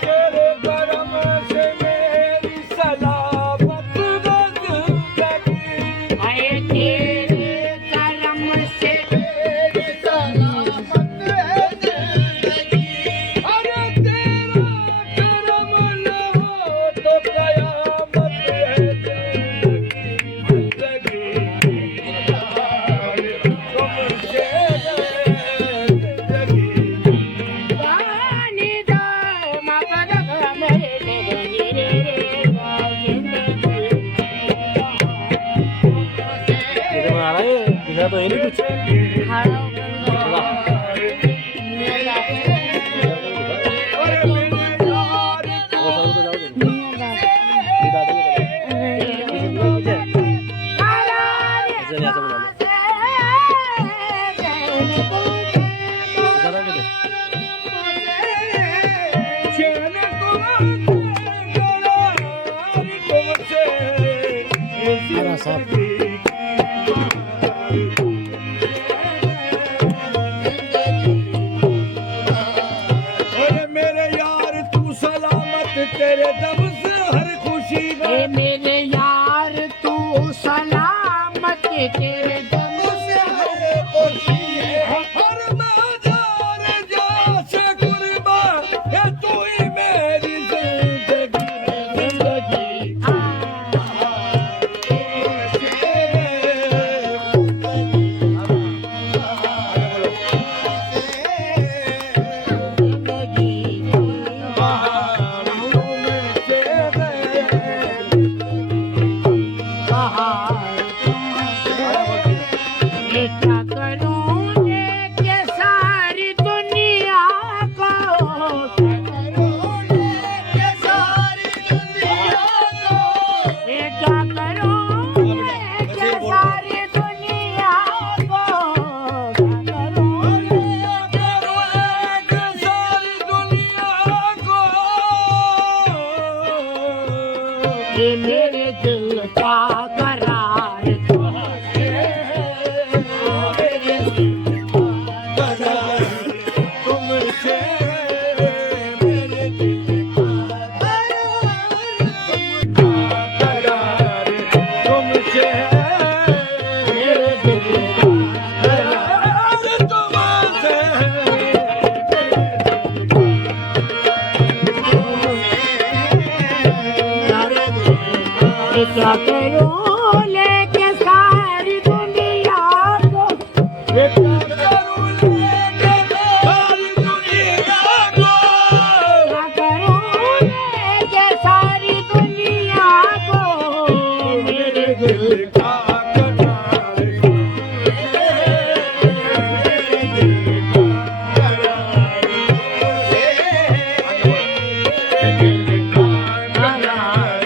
तेरे करम से मेरी सलामत जिंदगी। आए तेरे करम से मेरी सलामत जिंदगी। अरे तेरा करम न हो तो कयामत है जिंदगी। तुमसे जिंदगी। पानी दो मगर मेरे तेरे रे इधर बना रहा है दिखा तो है नहीं कुछ अरे मेरे यार तू सलामत तेरे दम से हर खुशी ए में। मेरे यार तू सलामत तेरे दम से हर खुशी है हर बाजार जा से कुर्बान है तू ही मेरी जिंदगी। जिंदगी क्या करूं ये सारी दुनिया को क्या करूं ये सारी दुनिया को ये क्या करूं ये सारी दुनिया को क्या करूं सारी दुनिया को। ये मेरे दिल का करार तुमसे मेरे दिल का करार। तुमसे मेरे दिल का करार। तुमसे क्या करूं लेके सारी दुनिया को ये क्या करूं लेके सारी दुनिया को। क्या करूं लेके सारी दुनिया को मेरे दिल का करार। मेरे दिल का करार। मेरे दिल का करार।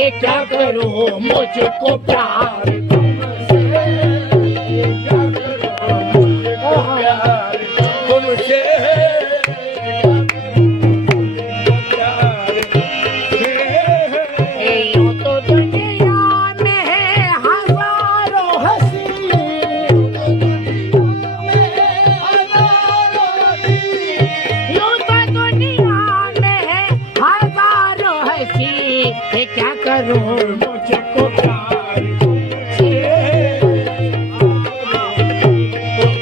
ये क्या करूं मुझको प्यार तुमसे, क्या करूं मुझको प्यार तुमसे यूं तो दुनिया में है हजारों हंसी, यूं तो दुनिया में है हजारों हंसी, ये क्या करूं मुझको प्यार तुमसे,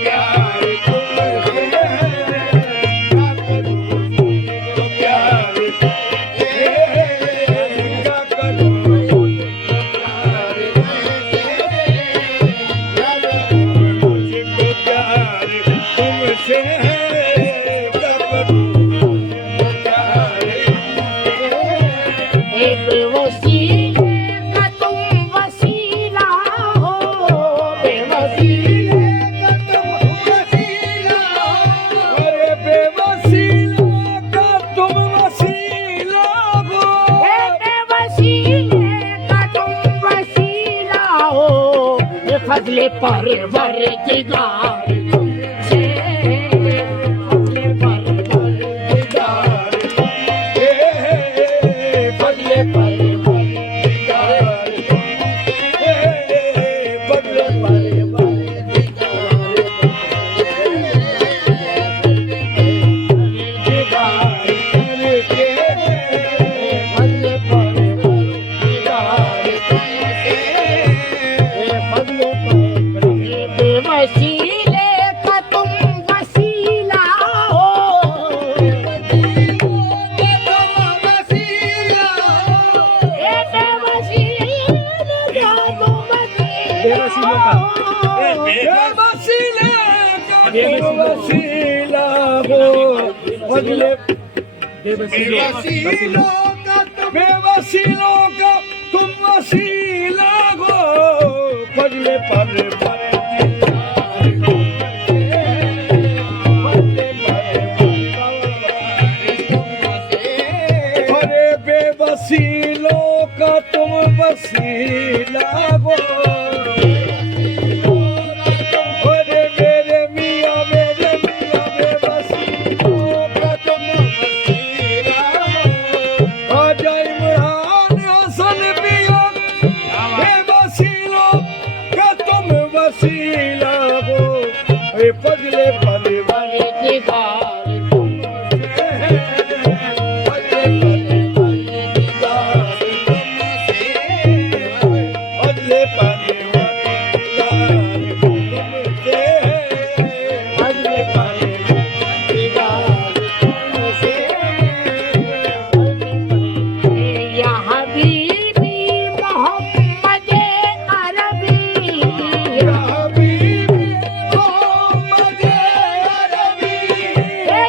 प्यार तुमसे क्या करूं प्यार क्या करूं मुझको प्यार तुमसे क्या करूं प्यार एक वसीले का तुम वसीला हो, बेवसीले का तुम वसीला हो, अरे बेवसीला का तुम वसीला हो बेवसीले का तुम वसीला हो, ये फजले परवर दिगार तुमसे, फजले परवर दिगार, फजले परवर दिगार, फजले परवर दिगार, फजले परवर दिगार, फजले परवर बेवसीले का तुम वसीला हो, बेवसीले का तुम वसीला हो फजले बेवसीलों बेवसीलों का तुम वसीला हो फजले पर अरे बेवसीलों का तुम वसीला हो, अरे मेरे मियाँ बेवसीलों का तुम वसीला हो, आजा इमरान हसन मियाँ बेवसीलों का तुम वसीला हो, ए फजले परिवार फजले या हबीबी मोहम्मद अरबी,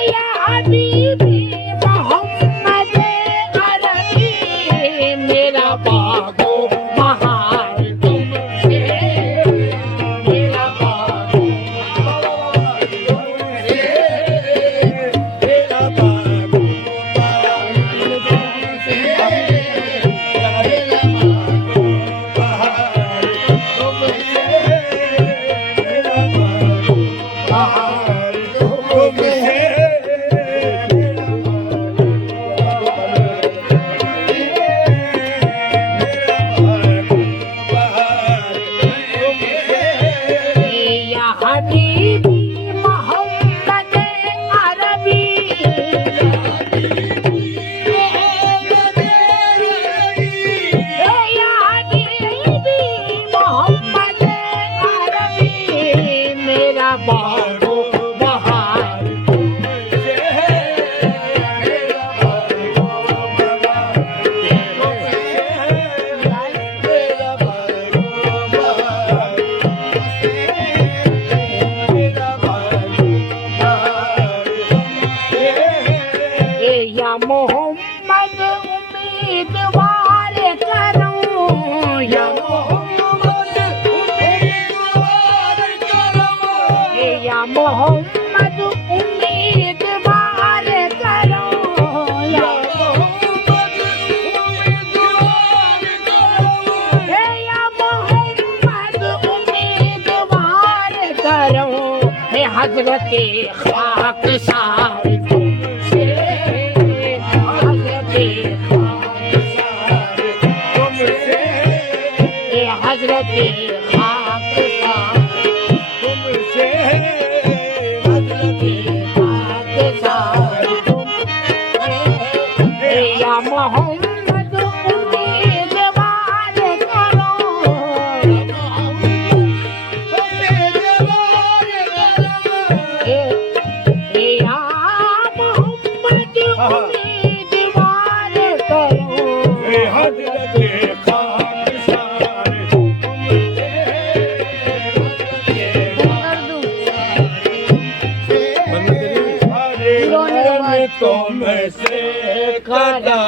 या हबीबी मोहम्मद अरबी, मेरा बागो बहार तुमसे, मेरा बागो बहार तुमसे, मेरा बागो बहार तुमसे, मेरा बागो बहार तुमसे, मेरा बागो बहार तुमसे। या हबीबी मोहम्मद अरबी, या हबीबी मोहम्मद अरबी, मेरा बागो बहार तुमसे, मेरा बागो बहार तुमसे, मेरा बागो बहार या मोहम्मद उम्मीदवार करूं, या मोहम्मद उम्मीदवार करूं, या मोहम्मद उम्मीदवार करूं, या मोहम्मद उम्मीदवार हजरते खाकसार तुमसे हजरते खाकसार तुमसे हजरते खाकसार तुमसे हजरते खाकसार तुमसे या मोहम्मद उम्मीदवार करो या मोहम्मद उम्मीदवार करो हजरत खाकसार तुमसे हरे राम तुमसे खड़ा